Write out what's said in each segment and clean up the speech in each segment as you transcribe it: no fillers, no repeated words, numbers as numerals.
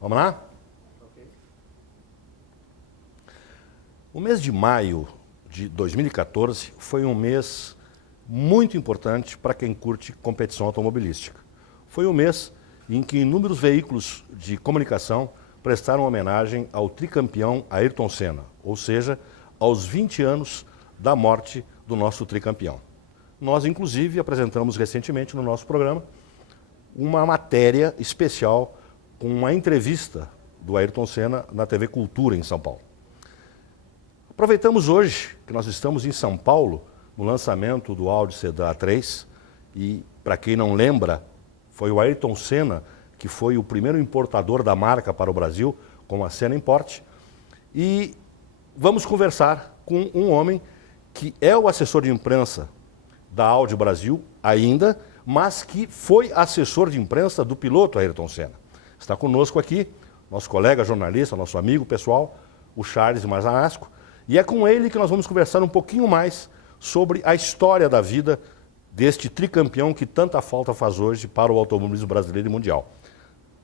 Vamos lá? O mês de maio de 2014 foi um mês muito importante para quem curte competição automobilística. Foi um mês em que inúmeros veículos de comunicação prestaram homenagem ao tricampeão Ayrton Senna, ou seja, aos 20 anos da morte do nosso tricampeão. Nós, inclusive, apresentamos recentemente no nosso programa uma matéria especial com uma entrevista do Ayrton Senna na TV Cultura, em São Paulo. Aproveitamos hoje que nós estamos em São Paulo, no lançamento do Audi Sedan A3, e, para quem não lembra, foi o Ayrton Senna que foi o primeiro importador da marca para o Brasil, com a Senna Import, e vamos conversar com um homem que é o assessor de imprensa da Audi Brasil ainda, mas que foi assessor de imprensa do piloto Ayrton Senna. Está conosco aqui nosso colega jornalista, nosso amigo pessoal, o Charles Marzanasco, e é com ele que nós vamos conversar um pouquinho mais sobre a história da vida deste tricampeão que tanta falta faz hoje para o automobilismo brasileiro e mundial.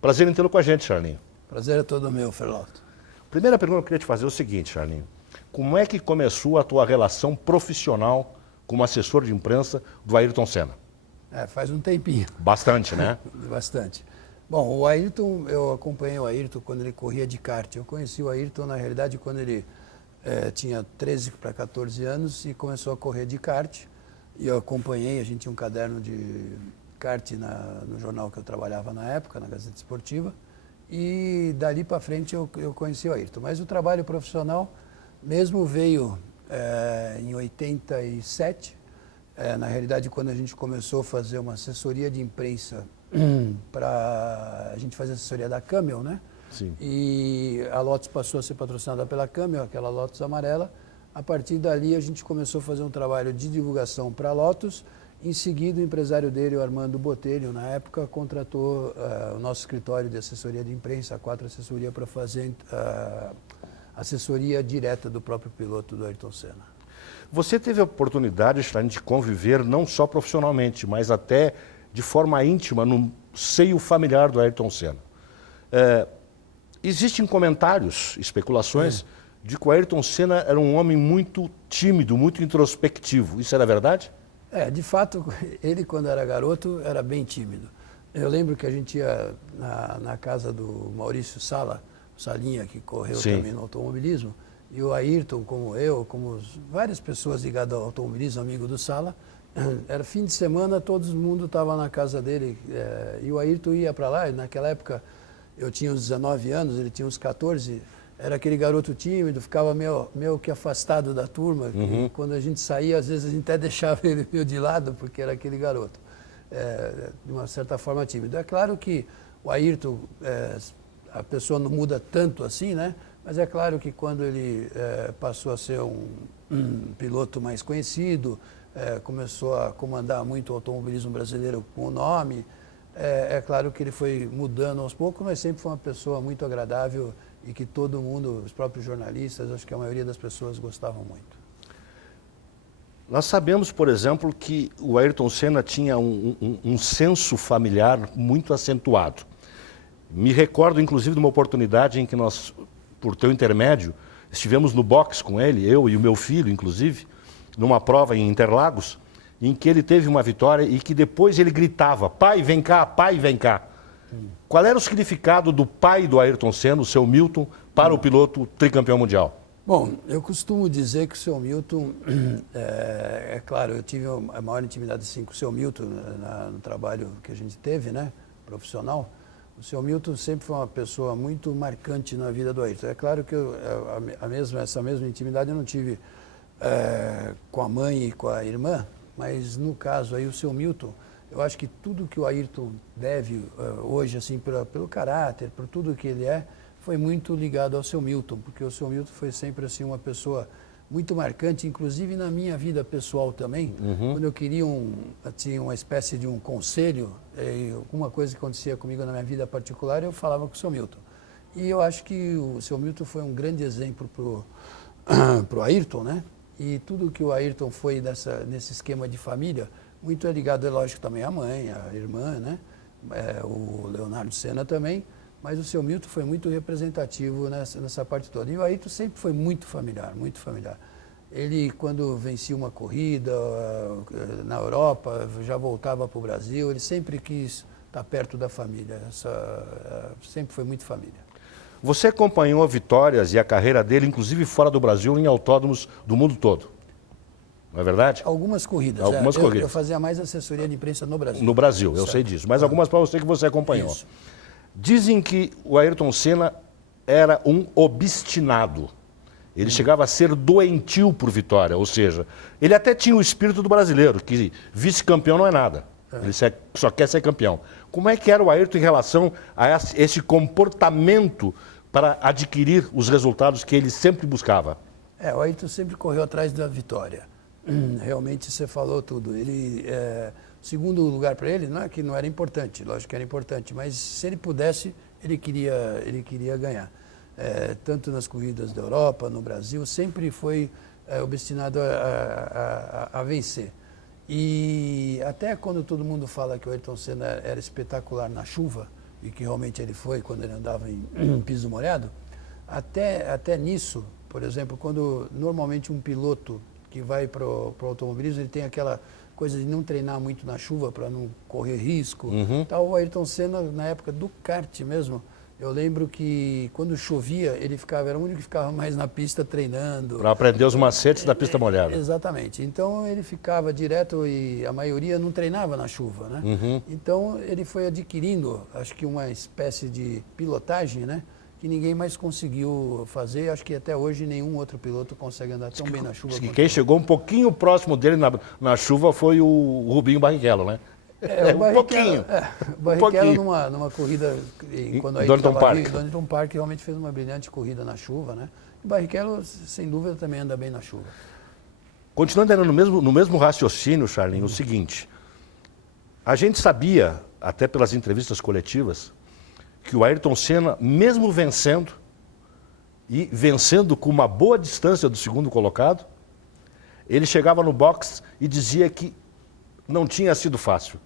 Prazer em tê-lo com a gente, Charlinho. Prazer é todo meu, Ferlauto. Primeira pergunta que eu queria te fazer é o seguinte, Charlinho. Como é que começou a tua relação profissional como assessor de imprensa do Ayrton Senna? Faz um tempinho. Bastante, né? Bastante. Bom, o Ayrton, eu acompanhei o Ayrton quando ele corria de kart. Eu conheci o Ayrton, na realidade, quando ele tinha 13 para 14 anos e começou a correr de kart. E eu acompanhei, a gente tinha um caderno de kart no jornal que eu trabalhava na época, na Gazeta Esportiva. E dali para frente eu conheci o Ayrton. Mas o trabalho profissional mesmo veio em 87, na realidade quando a gente começou a fazer uma assessoria de imprensa para a gente fazer assessoria da Camel, né? Sim. E a Lotus passou a ser patrocinada pela Camel, aquela Lotus amarela. A partir dali a gente começou a fazer um trabalho de divulgação para a Lotus. Em seguida, o empresário dele, o Armando Botelho, na época, contratou o nosso escritório de assessoria de imprensa, a 4 Assessoria, para fazer assessoria direta do próprio piloto do Ayrton Senna. Você teve a oportunidade, Stein, de conviver não só profissionalmente, mas até de forma íntima no seio familiar do Ayrton Senna. Existem comentários, especulações, de que o Ayrton Senna era um homem muito tímido, muito introspectivo. Isso era verdade? De fato, ele quando era garoto era bem tímido. Eu lembro que a gente ia na casa do Maurício Sala, o Salinha, que correu Sim. também no automobilismo, e o Ayrton, como eu, como várias pessoas ligadas ao automobilismo, amigo do Sala, era fim de semana, todo mundo estava na casa dele, e o Ayrton ia para lá, e naquela época eu tinha uns 19 anos, ele tinha uns 14, era aquele garoto tímido, ficava meio que afastado da turma, e quando a gente saía, às vezes a gente até deixava ele meio de lado, porque era aquele garoto, de uma certa forma tímido. É claro que o Ayrton, a pessoa não muda tanto assim, né? Mas é claro que quando ele passou a ser um piloto mais conhecido, começou a comandar muito o automobilismo brasileiro com o nome, é claro que ele foi mudando aos poucos, mas sempre foi uma pessoa muito agradável e que todo mundo, os próprios jornalistas, acho que a maioria das pessoas gostavam muito. Nós sabemos, por exemplo, que o Ayrton Senna tinha um senso familiar muito acentuado. Me recordo, inclusive, de uma oportunidade em que nós, por teu intermédio, estivemos no box com ele, eu e o meu filho, inclusive, numa prova em Interlagos, em que ele teve uma vitória e que depois ele gritava, pai, vem cá, pai, vem cá. Qual era o significado do pai do Ayrton Senna, o seu Milton, para o piloto tricampeão mundial? Bom, eu costumo dizer que o seu Milton, claro, eu tive a maior intimidade assim, com o seu Milton no trabalho que a gente teve, né, profissional. O seu Milton sempre foi uma pessoa muito marcante na vida do Ayrton. É claro que essa mesma intimidade eu não tive com a mãe e com a irmã, mas no caso aí o seu Milton, eu acho que tudo que o Ayrton deve hoje, assim, pelo caráter, por tudo que ele foi muito ligado ao seu Milton, porque o seu Milton foi sempre assim uma pessoa muito marcante, inclusive na minha vida pessoal também. Quando eu queria tinha uma espécie de um conselho, alguma coisa que acontecia comigo na minha vida particular, eu falava com o seu Milton. E eu acho que o seu Milton foi um grande exemplo pro Ayrton, né? E tudo que o Ayrton foi nesse esquema de família, muito é ligado, é lógico, também à mãe, à irmã, né? O Leonardo Senna também, mas o seu Milton foi muito representativo nessa parte toda. E o Ayrton sempre foi muito familiar, muito familiar. Ele, quando vencia uma corrida na Europa, já voltava para o Brasil, ele sempre quis estar perto da família, sempre foi muito família. Você acompanhou vitórias e a carreira dele, inclusive fora do Brasil, em autódromos do mundo todo. Não é verdade? Algumas corridas. Algumas corridas. Eu fazia mais assessoria de imprensa no Brasil. No Brasil, eu certo. sei disso. Mas algumas para você que você acompanhou. Isso. Dizem que o Ayrton Senna era um obstinado. Ele chegava a ser doentio por vitória, ou seja, ele até tinha o espírito do brasileiro, que vice-campeão não é nada. Ele só quer ser campeão. Como é que era o Ayrton em relação a esse comportamento para adquirir os resultados que ele sempre buscava? O Ayrton sempre correu atrás da vitória. Realmente você falou tudo. O segundo lugar para ele, não é que não era importante, lógico que era importante, mas se ele pudesse, ele queria ganhar. Tanto nas corridas da Europa, no Brasil, sempre foi obstinado a vencer. E até quando todo mundo fala que o Ayrton Senna era espetacular na chuva, e que realmente ele foi quando ele andava em piso molhado, até nisso, por exemplo, quando normalmente um piloto que vai para o automobilismo, ele tem aquela coisa de não treinar muito na chuva para não correr risco. Tal, o Ayrton Senna, na época do kart mesmo, eu lembro que quando chovia, ele era o único que ficava mais na pista treinando. Para aprender os macetes da pista molhada. Exatamente. Então ele ficava direto e a maioria não treinava na chuva, né? Então ele foi adquirindo, acho que uma espécie de pilotagem, né? Que ninguém mais conseguiu fazer. Acho que até hoje nenhum outro piloto consegue andar tão bem na chuva. Quem chegou um pouquinho próximo dele na chuva foi o Rubinho Barrichello, né? Um pouquinho. O Barrichello numa corrida, quando aí estava em Donington Park, realmente fez uma brilhante corrida na chuva, né? O Barrichello, sem dúvida, também anda bem na chuva. Continuando ainda no mesmo raciocínio, Charlinho, o seguinte, a gente sabia, até pelas entrevistas coletivas, que o Ayrton Senna, mesmo vencendo, e vencendo com uma boa distância do segundo colocado, ele chegava no box e dizia que não tinha sido fácil,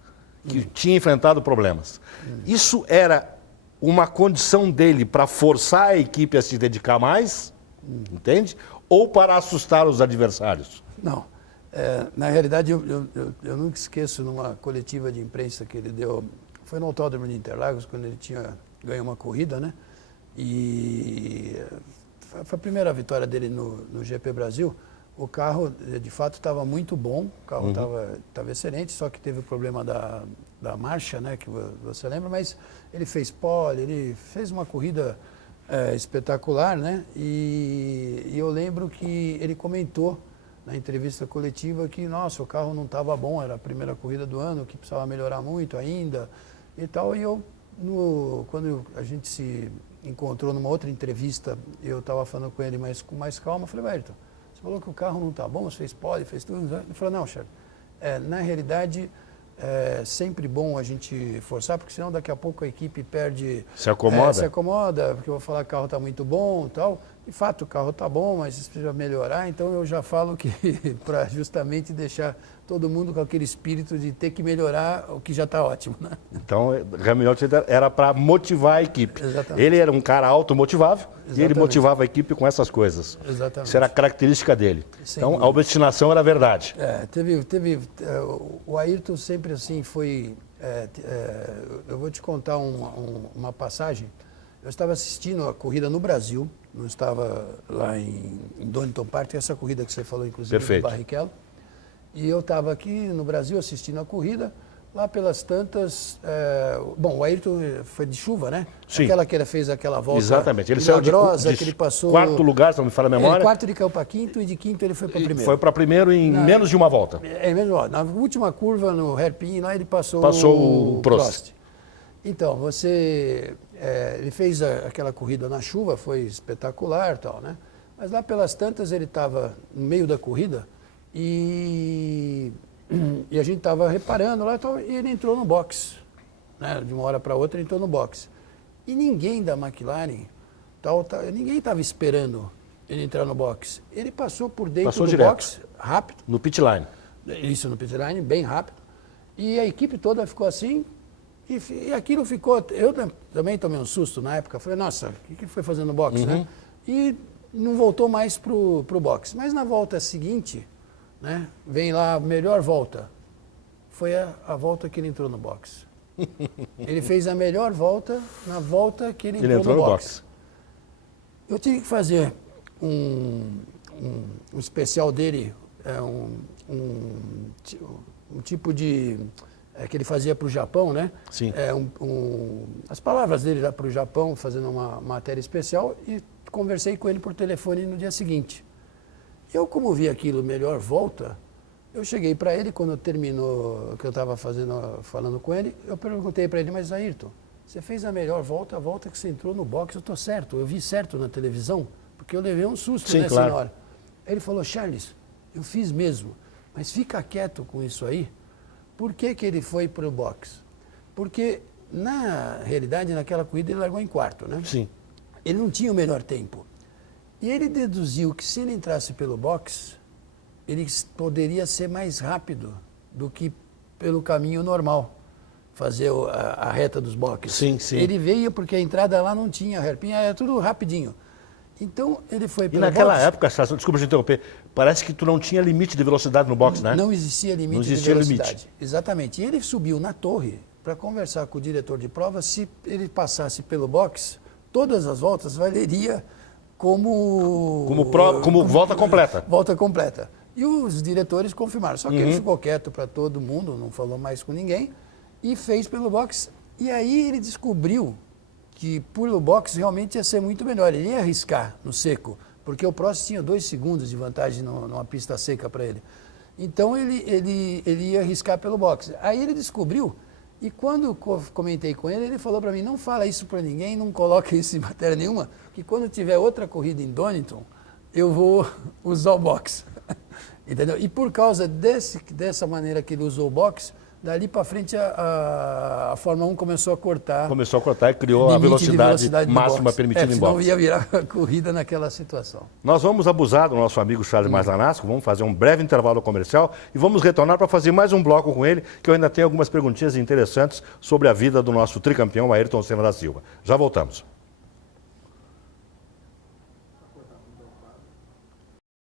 que tinha enfrentado problemas. Isso era uma condição dele para forçar a equipe a se dedicar mais, entende? Ou para assustar os adversários? Não. Na realidade, eu nunca esqueço numa coletiva de imprensa que ele deu, foi no Autódromo de Interlagos, quando ele ganhou uma corrida, né? E foi a primeira vitória dele no GP Brasil. O carro, de fato, estava muito bom, o carro estava excelente, só que teve o problema da marcha, né, que você lembra, mas ele fez pole, ele fez uma corrida espetacular, né? E eu lembro que ele comentou na entrevista coletiva que, nossa, o carro não estava bom, era a primeira corrida do ano, que precisava melhorar muito ainda e tal. E quando a gente se encontrou numa outra entrevista, eu estava falando com ele com mais calma, eu falei, Ayrton, você falou que o carro não está bom, você fez pole, fez tudo. Ele falou, não, Charles, na realidade é sempre bom a gente forçar, porque senão daqui a pouco a equipe perde... Se acomoda? Se acomoda, porque eu vou falar que o carro está muito bom e tal. De fato, o carro está bom, mas precisa melhorar, então eu já falo que para justamente deixar todo mundo com aquele espírito de ter que melhorar o que já está ótimo, né? Então, Hamilton era para motivar a equipe. Exatamente. Ele era um cara automotivável e ele motivava a equipe com essas coisas. Exatamente. Isso era a característica dele. Sem então, dúvida. a obstinação era verdade. O Ayrton sempre assim foi... eu vou te contar uma passagem. Eu estava assistindo a corrida no Brasil, não estava lá em Donington Park, essa corrida que você falou, inclusive, Perfeito. do Barrichello. E eu estava aqui no Brasil assistindo a corrida, lá pelas tantas... o Ayrton foi de chuva, né? Sim. Aquela que ele fez aquela volta Exatamente. Ele saiu de que ele passou... quarto lugar, se não me falha a memória. Quarto ele caiu para quinto e de quinto ele foi para primeiro. Foi para primeiro em menos de uma volta. Mesmo, na última curva, no hairpin, lá ele passou o Prost. Então, ele fez aquela corrida na chuva, foi espetacular e tal, né? Mas lá pelas tantas ele estava no meio da corrida e a gente estava reparando lá e ele entrou no box, né? De uma hora para outra ele entrou no box. E ninguém da McLaren, ninguém estava esperando ele entrar no box. Ele passou por dentro do box, rápido. No pit line. Isso, no pit line, bem rápido. E a equipe toda ficou assim, E aquilo ficou... Eu também tomei um susto na época. Falei, nossa, o que ele foi fazendo no boxe, né? E não voltou mais pro boxe. Mas na volta seguinte, né, vem lá a melhor volta. Foi a volta que ele entrou no boxe. Ele fez a melhor volta na volta que ele entrou no boxe. Eu tive que fazer um especial dele, um tipo de... que ele fazia para o Japão, né? Sim. As palavras dele lá para o Japão, fazendo uma matéria especial, e conversei com ele por telefone no dia seguinte. Eu, como vi aquilo, melhor volta, eu cheguei para ele, quando terminou, que eu estava falando com ele, eu perguntei para ele, mas Ayrton, você fez a melhor volta, a volta que você entrou no boxe, eu estou certo, eu vi certo na televisão, porque eu levei um susto nessa claro. hora. Ele falou, Charles, eu fiz mesmo, mas fica quieto com isso aí. Por que ele foi para o boxe? Porque, na realidade, naquela corrida ele largou em quarto, né? Sim. Ele não tinha o melhor tempo. E ele deduziu que se ele entrasse pelo boxe, ele poderia ser mais rápido do que pelo caminho normal, fazer a reta dos boxes. Sim, sim. Ele veio porque a entrada lá não tinha hairpin, era tudo rapidinho. Então, ele foi pelo boxe. E naquela época, Charles, desculpa te interromper, parece que tu não tinha limite de velocidade no boxe, né? Não existia limite Não existia de velocidade. limite. Exatamente. E ele subiu na torre para conversar com o diretor de prova. Se ele passasse pelo boxe, todas as voltas valeria como volta completa. Volta completa. E os diretores confirmaram. Só que ele ficou quieto para todo mundo, não falou mais com ninguém, e fez pelo boxe. E aí ele descobriu que pelo boxe realmente ia ser muito melhor. Ele ia arriscar no seco, porque o Prost tinha 2 segundos de vantagem numa pista seca para ele. Então ele ia arriscar pelo boxe. Aí ele descobriu, e quando comentei com ele, ele falou para mim, não fala isso para ninguém, não coloca isso em matéria nenhuma, que quando tiver outra corrida em Donington, eu vou usar o boxe. Entendeu? E por causa dessa maneira que ele usou o boxe, dali para frente a Fórmula 1 começou a cortar. Começou a cortar e criou a velocidade máxima permitida em boxe. Senão ia virar corrida naquela situação. Nós vamos abusar do nosso amigo Charles Marzanasco, vamos fazer um breve intervalo comercial e vamos retornar para fazer mais um bloco com ele, que eu ainda tenho algumas perguntinhas interessantes sobre a vida do nosso tricampeão Ayrton Senna da Silva. Já voltamos.